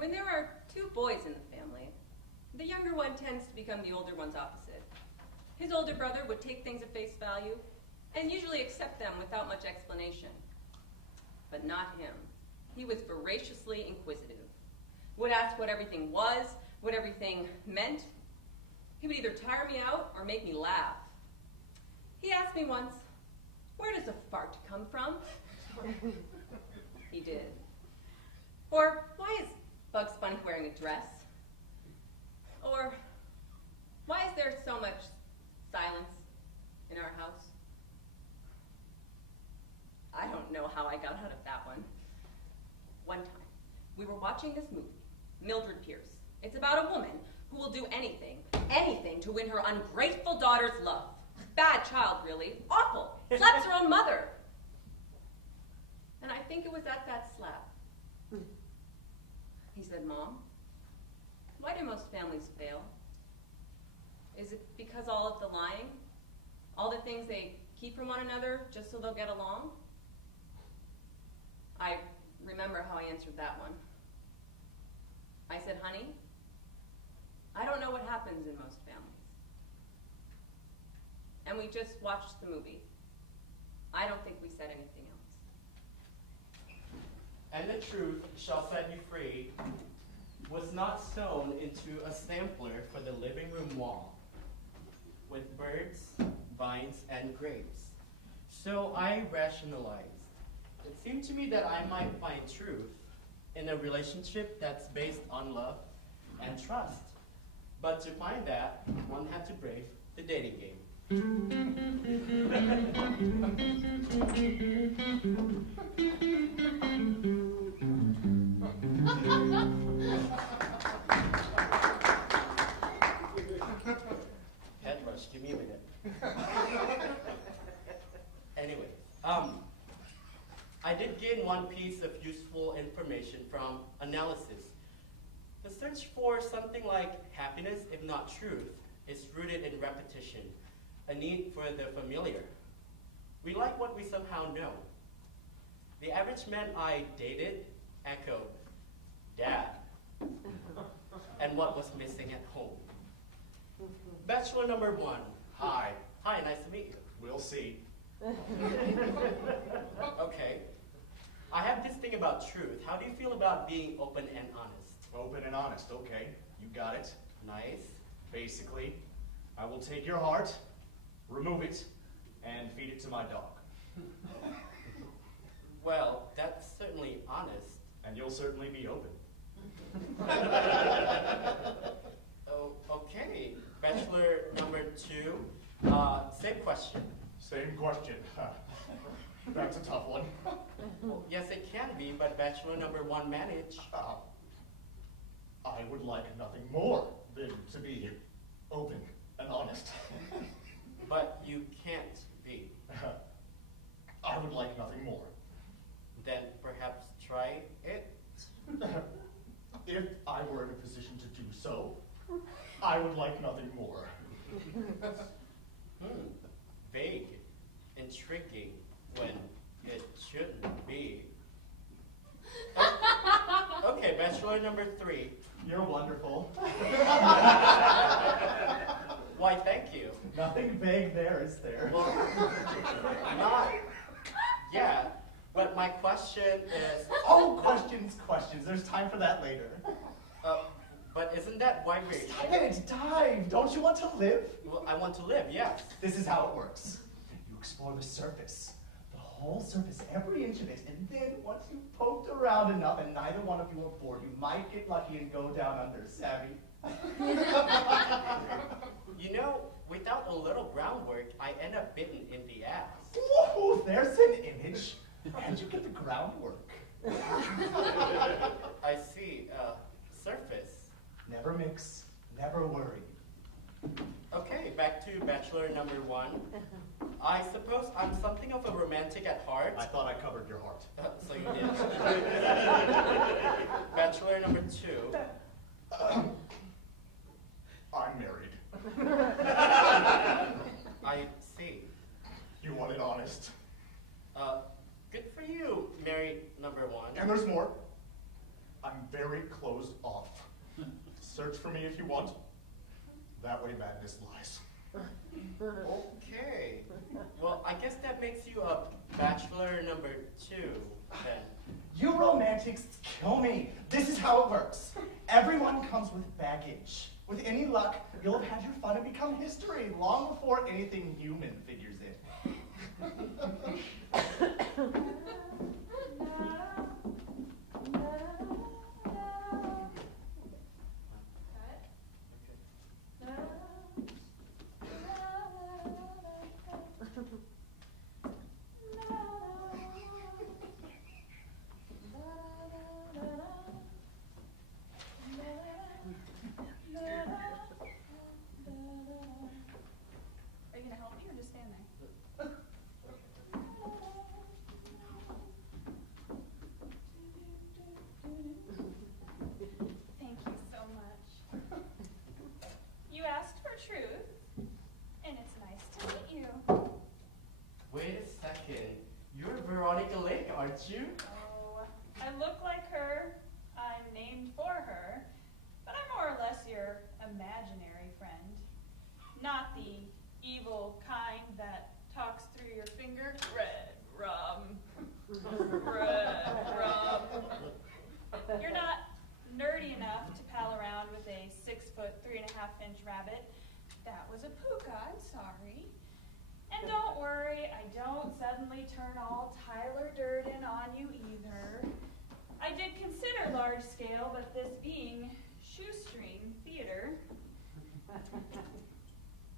When there are two boys in the family, the younger one tends to become the older one's opposite. His older brother would take things at face value and usually accept them without much explanation. But not him. He was voraciously inquisitive, would ask what everything was, what everything meant. He would either tire me out or make me laugh. He asked me once, "Where does a fart come from?" He did. Or, "Why is Bugs Bunny wearing a dress?" Or, "Why is there so much silence in our house?" I don't know how I got out of that one. One time, we were watching this movie, Mildred Pierce. It's about a woman who will do anything, anything to win her ungrateful daughter's love. Bad child, really. Awful. Slaps her own mother. And I think it was at that slap. He said, "Mom, why do most families fail? Is it because all of the lying? All the things they keep from one another just so they'll get along?" I remember how I answered that one. I said, "Honey, I don't know what happens in most families." And we just watched the movie. I don't think we said anything else. "And the truth shall set you free" was not sewn into a sampler for the living room wall with birds, vines, and grapes. So I rationalized. It seemed to me that I might find truth in a relationship that's based on love and trust. But to find that, one had to brave the dating game. Head rush, give me a minute. Anyway, I did gain one piece of useful information from analysis. The search for something like happiness, if not truth, is rooted in repetition, a need for the familiar. We like what we somehow know. The average man I dated echoed, "Dad," and what was missing at home. Bachelor number 1. Hi. Hi, nice to meet you. We'll see. Okay. I have this thing about truth. How do you feel about being open and honest? Open and honest, okay. You got it. Nice. Basically, I will take your heart, remove it, and feed it to my dog. Well, that's certainly honest. And you'll certainly be open. Oh, okay. Bachelor number 2. Same question. Same question. That's a tough one. Well, yes, it can be, but bachelor number 1 managed. I would like nothing more than to be open and honest. But you can't be. I would like nothing more. Then perhaps try it? If I were in a position to do so, I would like nothing more. Vague, intriguing, when it shouldn't be. Okay, bachelor number 3. You're wonderful. Why, thank you. Nothing vague there, is there? Well, not yet, but my question is... Oh, questions. There's time for that later. But isn't that why we're here? Dive. Don't you want to live? Well, I want to live, yes. This is how it works. You explore the surface. The whole surface, every inch of it, and then once you've poked around enough and neither one of you are bored, you might get lucky and go down under, savvy? You know, without a little groundwork, I end up bitten in the ass. Whoa, there's an image. How'd you get the groundwork? I see, surface. Never mix, never worry. Okay, back to bachelor number 1. I suppose I'm something of a romantic at heart. I thought I covered your heart. So you did. Bachelor number 2. I'm married. I see. You want it honest. Good for you, married number 1. And there's more. I'm very closed off. Search for me if you want. That way madness lies. Okay. Well, I guess that makes you a bachelor number 2, then. You romantics kill me. This is how it works. Everyone comes with baggage. With any luck, you'll have had your fun and become history long before anything human figures in. You? Oh, I look like her. I'm named for her. But I'm more or less your imaginary friend. Not the evil kind that talks through your finger. Red rum. Red rum. You're not nerdy enough to pal around with a 6-foot, 3.5-inch rabbit. That was a puka, I'm sorry. And don't worry, I don't suddenly turn all Tyler Durden on you either. I did consider large scale, but this being shoestring theater,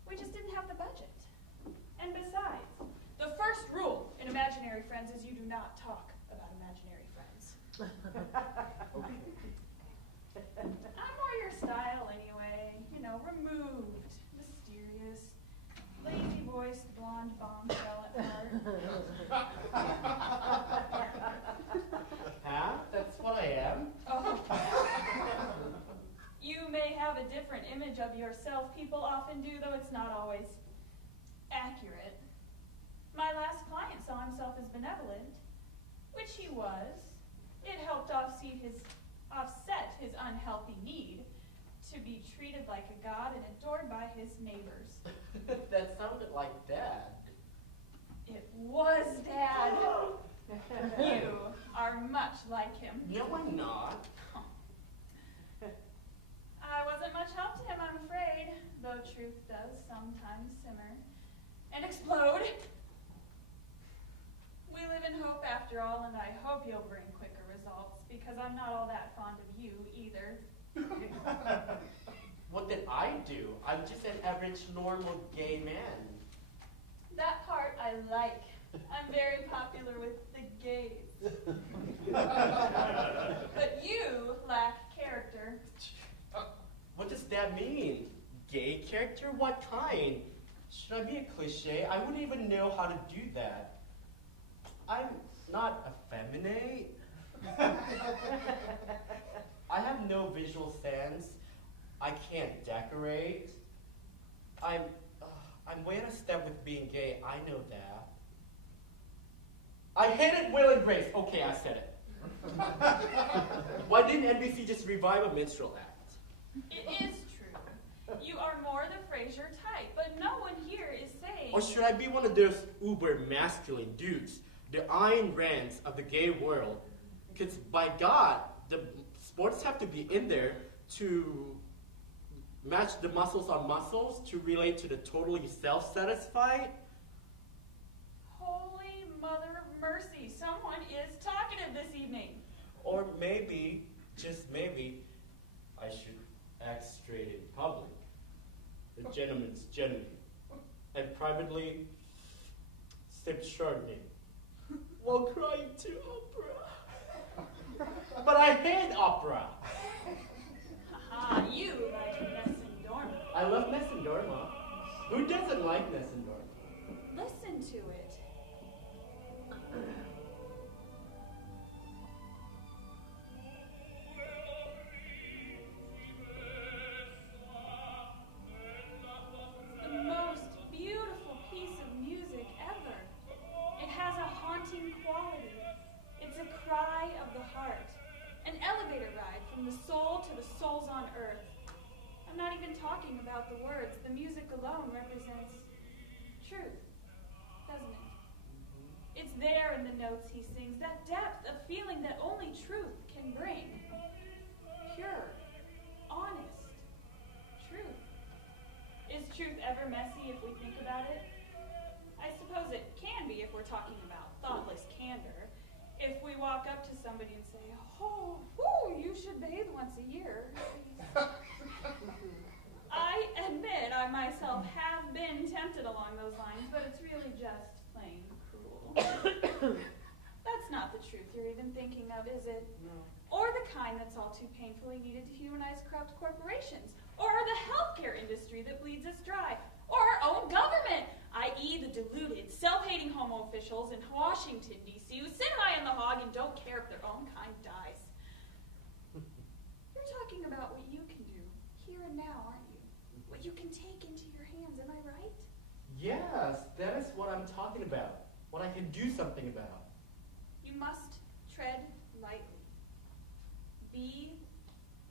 we just didn't have the budget. And besides, the first rule in Imaginary Friends is you do not talk about imaginary friends. I'm more your style anyway, you know, removed, mysterious, lazy-voiced blonde bombshell at heart. Huh? That's what I am? Oh. You may have a different image of yourself. People often do, though it's not always accurate. My last client saw himself as benevolent, which he was. It helped offset his unhealthy need to be treated like a god and adored by his neighbors. That sounded like Dad. It was Dad. You are much like him. No, I'm not. I wasn't much help to him, I'm afraid, though truth does sometimes simmer and explode. We live in hope after all, and I hope you'll bring quicker results, because I'm not all that fond of you either. What did I do? I'm just an average, normal gay man. That part I like. I'm very popular with the gays. But you lack character. What does that mean? Gay character? What kind? Should I be a cliche? I wouldn't even know how to do that. I'm not effeminate. I have no visual sense. I can't decorate. I'm way out of step with being gay. I know that. I hated Will and Grace. Okay, I said it. Why didn't NBC just revive a minstrel act? It is true. You are more the Frasier type, but no one here is saying... Or should I be one of those uber masculine dudes, the Ayn Rands of the gay world? Because by God, the sports have to be in there to match the muscles on muscles, to relate to the totally self-satisfied. Holy Mother of Mercy, someone is talkative this evening. Or maybe, just maybe, I should act straight in public. The gentleman's gentleman. And privately sip Chardonnay while crying to opera. But I hate opera. Aha, you like Nessun Dorma. I love Nessun Dorma. Who doesn't like Nessun Dorma? Listen to it. The most beautiful piece of music ever. It has a haunting quality. It's a cry of the heart. An elevator the soul to the souls on earth. I'm not even talking about the words. The music alone represents truth, doesn't it? It's there in the notes he sings, that depth of feeling that only truth can bring. Pure, honest truth. Is truth ever messy if we think about it? I suppose it can be if we're talking about thoughtless candor. If we walk up to somebody and say, oh, whoo, you should bathe once a year. I admit I myself have been tempted along those lines, but it's really just plain cruel. That's not the truth you're even thinking of, is it? No. Or the kind that's all too painfully needed to humanize corrupt corporations. Or the healthcare industry that bleeds us dry. Or our own government, i.e. the deluded, self-hating homo officials in Washington, D.C. who sit high on the hog and don't care if their own kind dies. You're talking about what you can do here and now, aren't you? What you can take into your hands, am I right? Yes, that is what I'm talking about. What I can do something about. You must tread lightly. Be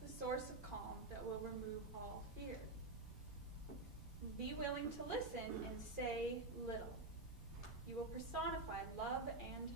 the source of calm that will remove all fear. Be willing to listen and say little. You will personify love and